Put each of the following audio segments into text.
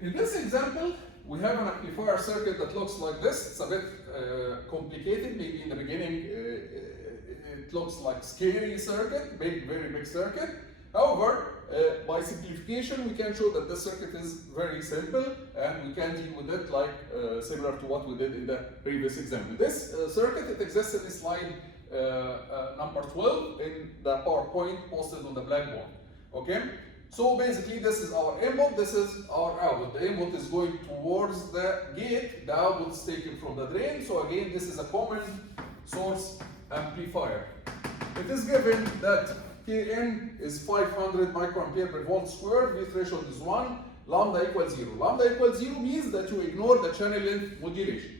In this example, we have an amplifier circuit that looks like this. It's a bit complicated. Maybe in the beginning it looks like scary circuit, very big circuit. However, by simplification, we can show that this circuit is very simple and we can deal with it like similar to what we did in the previous example. This circuit, it exists in slide number 12 in the PowerPoint posted on the blackboard. Okay? So basically, this is our input, this is our output. The input is going towards the gate, the output is taken from the drain. So again, this is a common source amplifier. It is given that Kn is 500 microampere per volt squared, V threshold is 1, lambda equals 0. Lambda equals 0 means that you ignore the channel length modulation.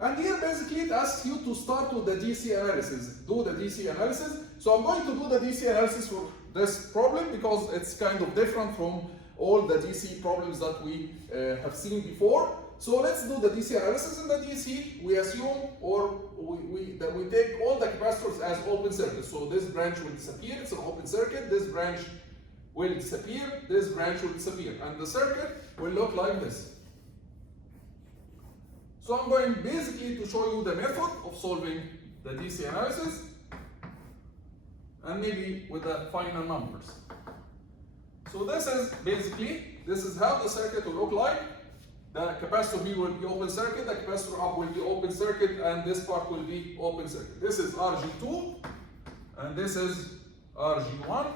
And here basically it asks you to start with the DC analysis, do the DC analysis. So I'm going to do the DC analysis for this problem because it's kind of different from all the DC problems that we have seen before. So let's do the DC analysis. In the DC, we assume or that we take all the capacitors as open circuits. So this branch will disappear, it's an open circuit. This branch will disappear, this branch will disappear. And the circuit will look like this. So I'm going basically to show you the method of solving the DC analysis and maybe with the final numbers. So this is how the circuit will look like. The capacitor here will be open circuit, the capacitor up will be open circuit, and this part will be open circuit. This is RG2 and this is RG1,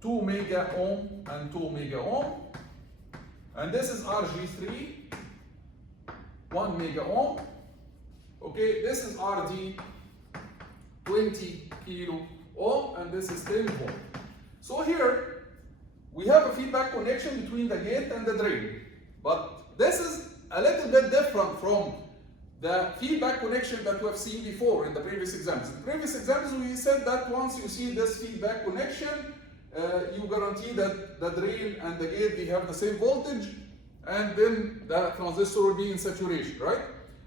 2 mega ohm and 2 mega ohm. And this is RG3, 1 mega ohm. Okay, this is RD 20 kilo ohm and this is 10 volt. So here we have a feedback connection between the gate and the drain. But this is a little bit different from the feedback connection that we have seen before in the previous examples. In the previous examples, we said that once you see this feedback connection, you guarantee that the drain and the gate, they have the same voltage, and then the transistor will be in saturation, right?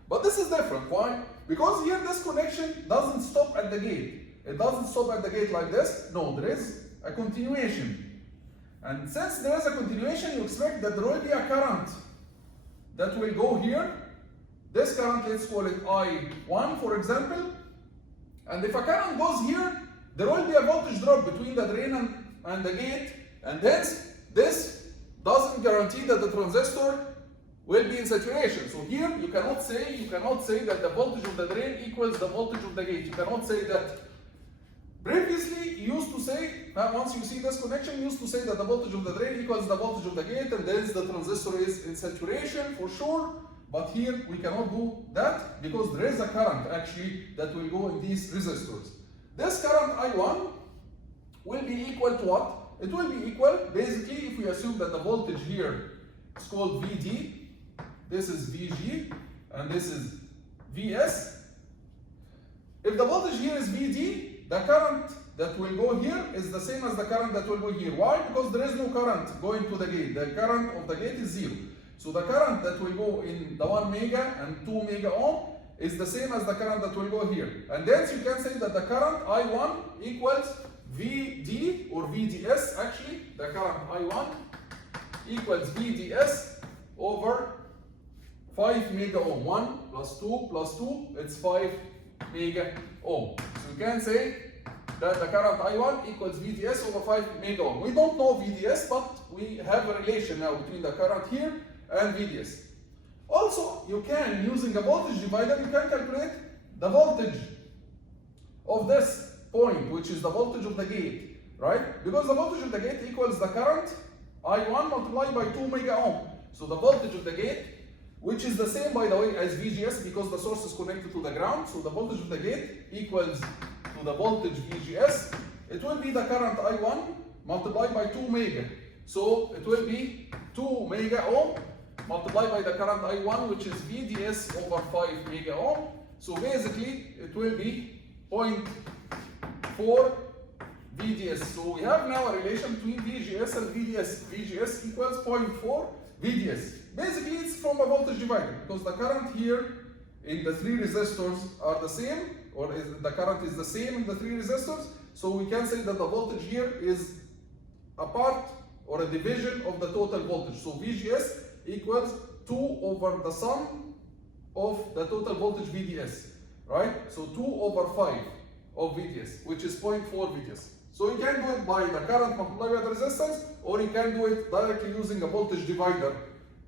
But this is different. Why? Because here this connection doesn't stop at the gate. It doesn't stop at the gate like this. No, there is a continuation. And since there is a continuation, you expect that there will be a current that will go here. This current, let's call it I1, for example. And if a current goes here, there will be a voltage drop between the drain and the gate. And hence, this doesn't guarantee that the transistor will be in saturation. So here, you cannot say that the voltage of the drain equals the voltage of the gate. You cannot say that. Previously, you used to say, once you see this connection, you used to say that the voltage of the drain equals the voltage of the gate, and thence the transistor is in saturation for sure. But here we cannot do that because there is a current actually that will go in these resistors. This current I1 will be equal to what? It will be equal, basically, if we assume that the voltage here is called VD, this is VG, and this is VS. If the voltage here is VD, the current that will go here is the same as the current that will go here. Why? Because there is no current going to the gate. The current of the gate is 0. So the current that will go in the 1 mega and 2 mega ohm is the same as the current that will go here. And thence you can say that the current I1 equals VD or VDS actually. The current I1 equals VDS over 5 mega ohm. 1 plus 2 plus 2, it's 5 mega ohm. So you can say that the current I1 equals VDS over 5 mega ohm. We don't know VDS, but we have a relation now between the current here and VDS. Also, you can, using a voltage divider, you can calculate the voltage of this point, which is the voltage of the gate, right? Because the voltage of the gate equals the current I1 multiplied by 2 mega ohm. So the voltage of the gate, which is the same, by the way, as VGS because the source is connected to the ground. So the voltage of the gate equals to the voltage VGS. It will be the current I1 multiplied by 2 mega. So it will be 2 mega ohm multiplied by the current I1, which is VDS over 5 mega ohm. So basically, it will be 0.4 VDS. So we have now a relation between VGS and VDS. VGS equals 0.4 VDS. Basically, it's from a voltage divider because the current here in the 3 resistors are the same, or the current is the same in the 3 resistors. So we can say that the voltage here is a part or a division of the total voltage. So VGS equals 2 over the sum of the total voltage VDS, right? So 2 over 5 of VDS, which is 0.4 VDS. So you can do it by the current multiplied by the resistance, or you can do it directly using a voltage divider.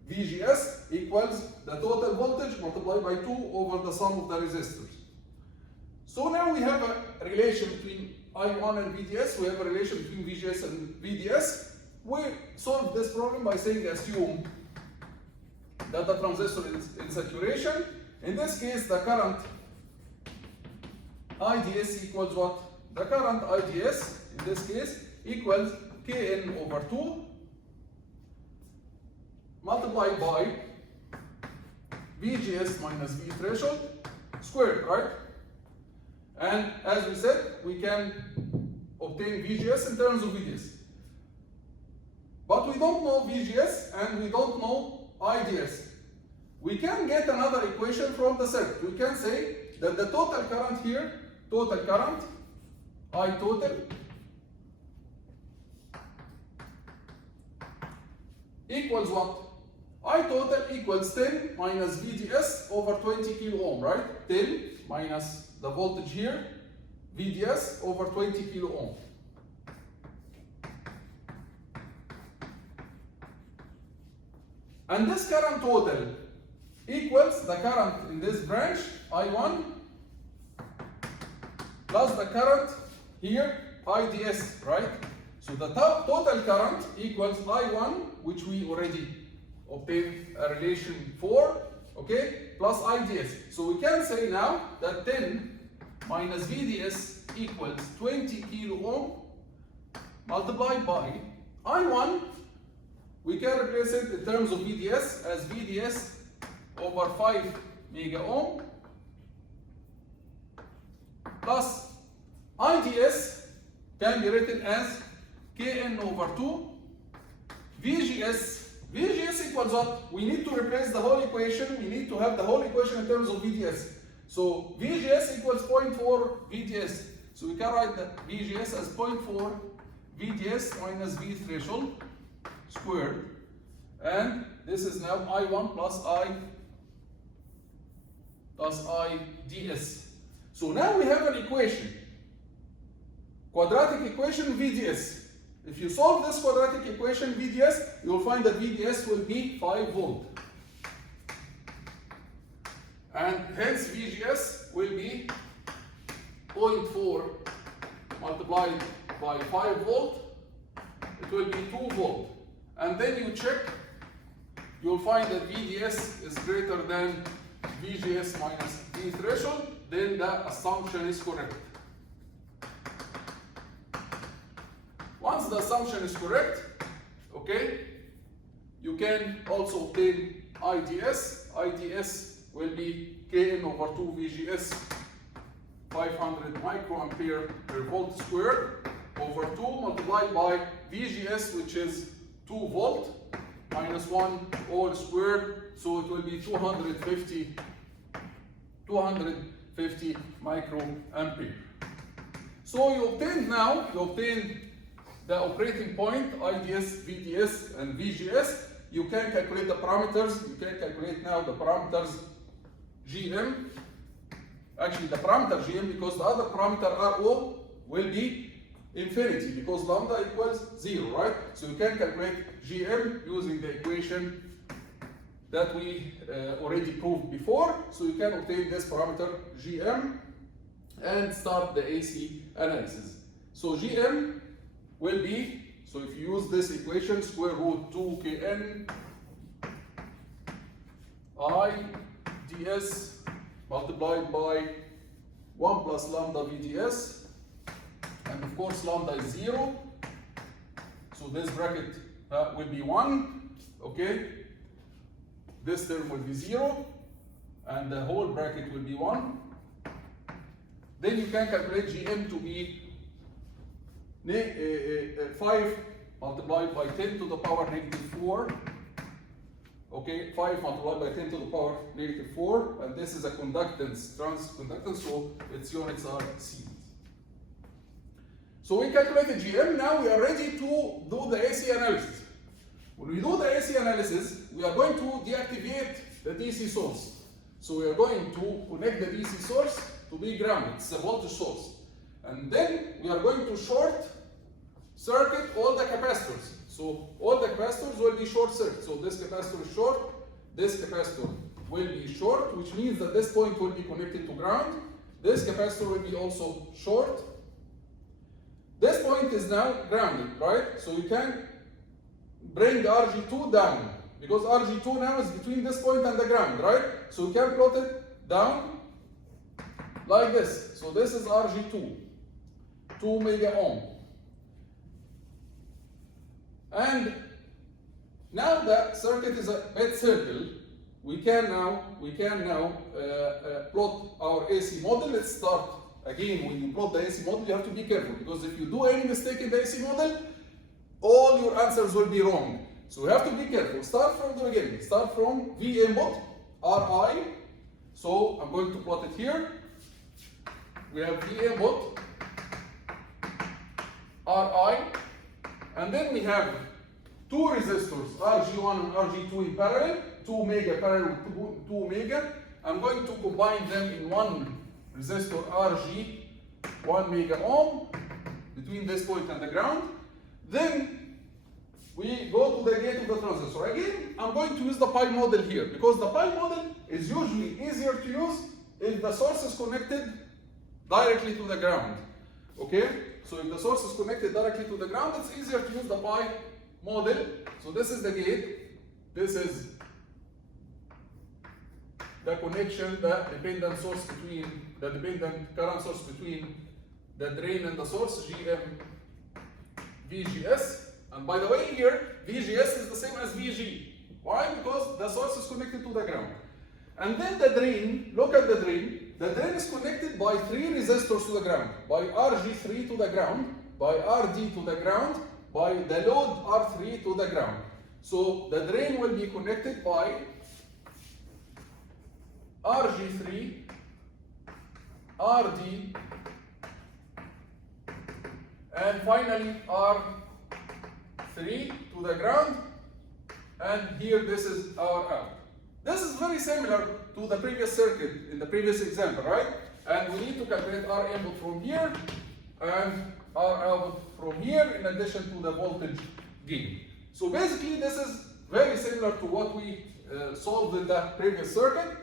VGS equals the total voltage multiplied by 2 over the sum of the resistors. So now we have a relation between I1 and VDS, we have a relation between VGS and VDS. We solve this problem by saying assume that the transistor is in saturation. In this case, the current IDS equals what? The current IDS, in this case, equals Kn over 2 multiplied by VGS minus V threshold squared, right? And as we said, we can obtain VGS in terms of VDS. But we don't know VGS and we don't know IDS. We can get another equation from the circuit. We can say that the total current here, total current, I total, equals what? I total equals 10 minus VDS over 20 kilo ohm, right? 10 minus the voltage here, VDS over 20 kilo ohm. And this current total equals the current in this branch, I1, plus the current here, IDS, right? So the total current equals I1, which we already obtained a relation for, okay, plus IDS. So we can say now that 10 minus VDS equals 20 kilo ohm multiplied by I1. We can replace it in terms of VDS as VDS over 5 mega ohm plus IDS can be written as Kn over 2 VGS. VGS equals what? We need to replace the whole equation. We need to have the whole equation in terms of VDS. So VGS equals 0.4 VDS. So we can write the VGS as 0.4 VDS minus V threshold squared. And this is now I1 plus IDS. So now we have an equation. Quadratic equation VDS. If you solve this quadratic equation VDS, you will find that VDS will be 5 volt. And hence VGS will be 0.4 multiplied by 5 volt. It will be 2 volt. And then you check, you will find that VDS is greater than VGS minus V threshold. Then the assumption is correct. Once the assumption is correct, okay, you can also obtain IDS. IDS will be Kn over 2 VGS 500 microampere per volt squared over 2 multiplied by VGS, which is 2 volt minus 1 all squared, so it will be 250 microampere. So you obtain the operating point, IDS, VDS, and VGS. You can calculate the parameters. You can calculate now the parameters GM. Actually, the parameter GM, because the other parameter RO will be infinity, because lambda equals 0, right? So you can calculate GM using the equation that we already proved before. So you can obtain this parameter GM and start the AC analysis. So GM will be, so if you use this equation, square root 2 Kn IDS multiplied by 1 plus lambda VDS, and of course lambda is 0, so this bracket will be 1, okay, this term will be 0, and the whole bracket will be 1. Then you can calculate GM to be 5 multiplied by 10 to the power negative 4. Okay, 5 multiplied by 10 to the power negative 4, and this is a conductance, transconductance, so its units are Siemens. So we calculated GM, now we are ready to do the AC analysis. When we do the AC analysis, we are going to deactivate the DC source. So we are going to connect the DC source to be grounded, it's a voltage source. And then we are going to short circuit all the capacitors. So all the capacitors will be short circuit. So this capacitor is short, this capacitor will be short, which means that this point will be connected to ground. This capacitor will be also short. This point is now grounded, right? So you can bring RG2 down, because RG2 now is between this point and the ground, right? So you can plot it down like this. So this is RG2, 2 mega ohm. And now the circuit is a bit circle. We can now plot our AC model. Let's start again. When you plot the AC model, you have to be careful, because if you do any mistake in the AC model, all your answers will be wrong. So we have to be careful. Start from the beginning. Start from V input, Ri. So I'm going to plot it here. We have V input, Ri, and then we have two resistors, RG1 and RG2 in parallel, 2 mega parallel with 2 mega. I'm going to combine them in one resistor RG, 1 mega ohm, between this point and the ground. Then we go to the gate of the transistor. Again, I'm going to use the pi model here, because the pi model is usually easier to use if the source is connected directly to the ground. Okay? So if the source is connected directly to the ground, it's easier to use the pi model. So this is the gate. This is the connection, the dependent source between, the dependent current source between the drain and the source, GM VGS. And by the way, here, VGS is the same as VG. Why? Because the source is connected to the ground. And then the drain, look at the drain. The drain is connected by 3 resistors to the ground, by RG3 to the ground, by RD to the ground, by the load R3 to the ground. So the drain will be connected by RG3, RD, and finally R3 to the ground, and here this is our out. This is very similar to the previous circuit in the previous example, right? And we need to calculate our input from here and our output from here, in addition to the voltage gain. So basically this is very similar to what we solved in the previous circuit.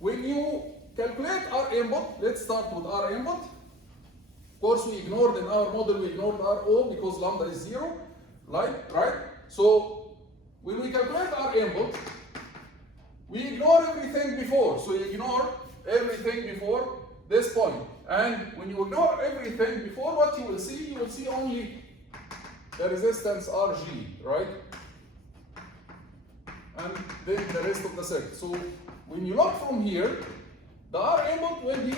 When you calculate our input, let's start with our input. Of course, we ignored in our model, we ignored our O because lambda is 0, right? So when we calculate our input, we ignore everything before. So you ignore everything before this point. And when you ignore everything before, what you will see only the resistance RG, right? And then the rest of the circuit. So when you look from here, the R input will be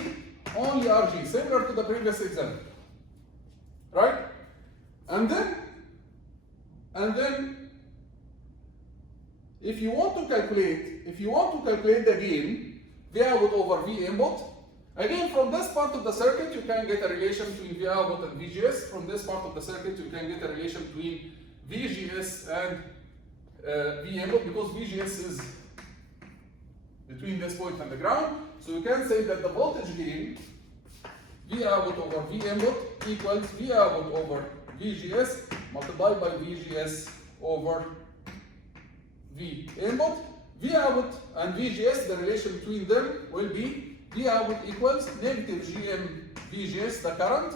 only RG, similar to the previous example, right? And then if you want to calculate the gain, V output over V input, again from this part of the circuit you can get a relation between V output and VGS. From this part of the circuit you can get a relation between VGS and V input, because VGS is between this point and the ground. So you can say that the voltage gain, V output over V input, equals V output over VGS multiplied by VGS over V input. V output and VGS, the relation between them will be V output equals negative GM VGS, the current.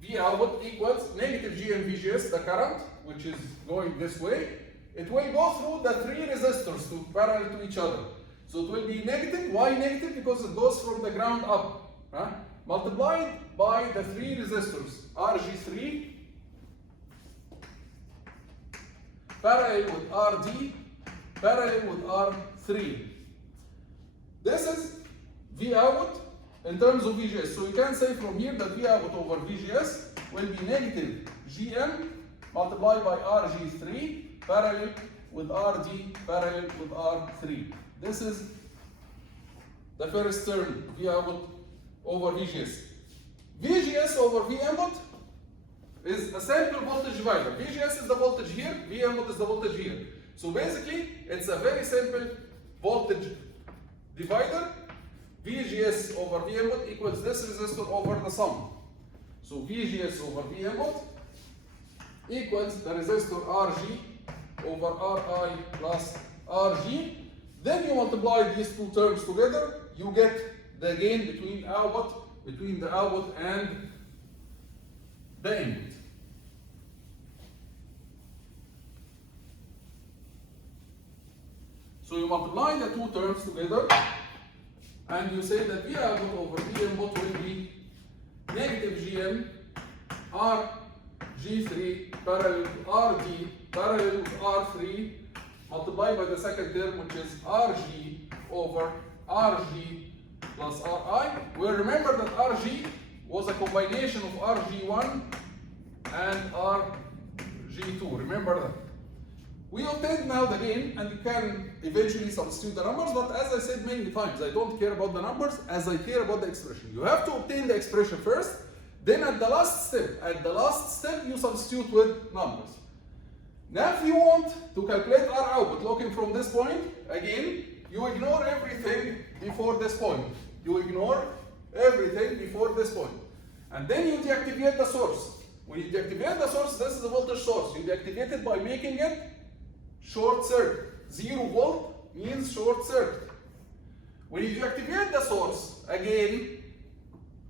V output equals negative GM VGS, the current, which is going this way. It will go through the 3 resistors to parallel to each other. So it will be negative. Why negative? Because it goes from the ground up. Multiplied by the 3 resistors, RG3, parallel with RD, parallel with R3. This is V output in terms of VGS. So you can say from here that V output over VGS will be negative GM multiplied by RG3, parallel with RD, parallel with R3. This is the first term, V output over VGS. VGS over V input is a sample voltage divider. VGS is the voltage here, V input is the voltage here. So basically, it's a very simple voltage divider. VGS over V input equals this resistor over the sum. So VGS over V input equals the resistor RG over Ri plus RG. Then you multiply these two terms together, you get the gain between the output and the input. So you multiply the two terms together and you say that V output over V input will be negative Gm RG3 parallel to RD parallel to R3 multiplied by the second term, which is RG over RG plus Ri. Well, remember that RG was a combination of RG1 and RG2. Remember that. We obtained now the gain, and you can eventually substitute the numbers, but as I said many times, I don't care about the numbers as I care about the expression. You have to obtain the expression first, then at the last step, you substitute with numbers. Now if you want to calculate R output looking from this point, again, you ignore everything before this point. And then you deactivate the source. When you deactivate the source, this is the voltage source. You deactivate it by making it short circuit. 0 volt means short circuit. When you deactivate the source, again,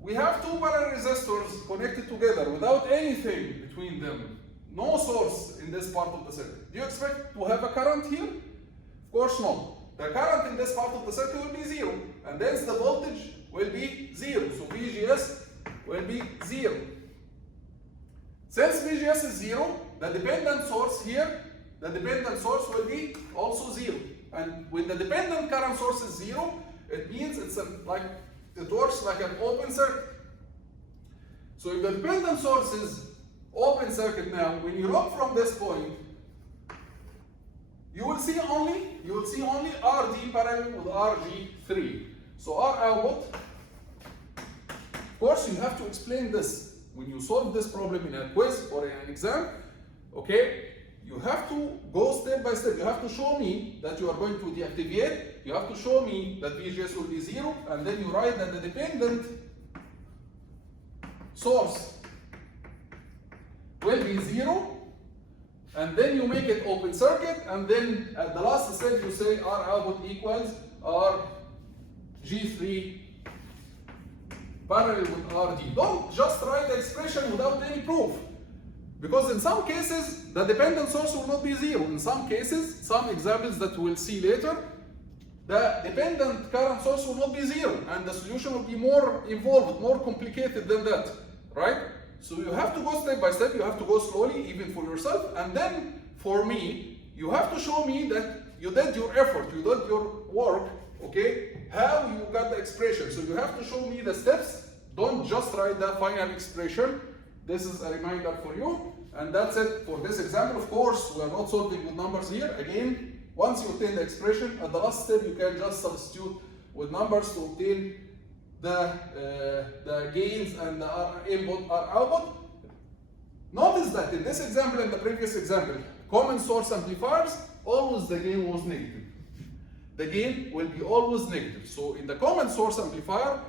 we have two parallel resistors connected together without anything between them. No source in this part of the circuit. Do you expect to have a current here? Of course not. The current in this part of the circuit will be 0, and thence the voltage will be 0. So VGS will be 0. Since VGS is 0, the dependent source here, the dependent source will be also 0. And when the dependent current source is 0, it means it works like an open circuit. So if the dependent source is open circuit now, when you look from this point, you will see only RD parallel with RG3. So R output, of course you have to explain this. When you solve this problem in a quiz or in an exam, okay, you have to go step by step. You have to show me that you are going to deactivate. You have to show me that VGS will be 0, and then you write that the dependent source will be 0, and then you make it open circuit, and then at the last step you say R output equals RG3 parallel with RD. Don't just write the expression without any proof, because in some cases the dependent source will not be 0. In some cases, some examples that we'll see later, the dependent current source will not be 0, and the solution will be more involved, more complicated than that, right? So you have to go step by step, you have to go slowly, even for yourself, and then for me, you have to show me that you did your effort, you did your work, okay, how you got the expression. So you have to show me the steps, don't just write the final expression. This is a reminder for you, and that's it for this example. Of course, we are not solving with numbers here. Again, once you obtain the expression, at the last step, you can just substitute with numbers to obtain the gains and the input or output. Notice that in this example and the previous example, common source amplifiers, always the gain was negative. The gain will be always negative. So in the common source amplifier,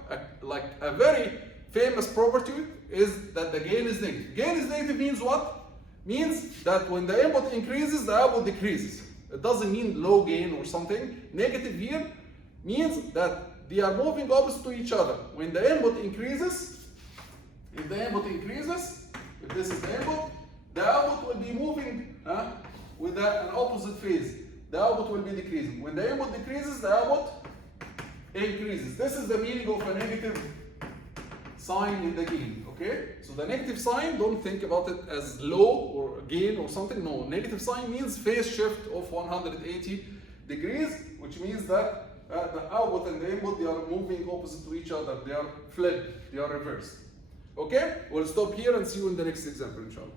like a very famous property is that the gain is negative. Gain is negative means what? Means that when the input increases, the output decreases. It doesn't mean low gain or something. Negative here means that they are moving opposite to each other. When the input increases, if this is the input, the output will be moving with an opposite phase. The output will be decreasing. When the input decreases, the output increases. This is the meaning of a negative sign in the gain, okay? So the negative sign, don't think about it as low or gain or something. No, negative sign means phase shift of 180 degrees, which means that the output and the input, they are moving opposite to each other. They are flipped, they are reversed. Okay? We'll stop here and see you in the next example, inshallah.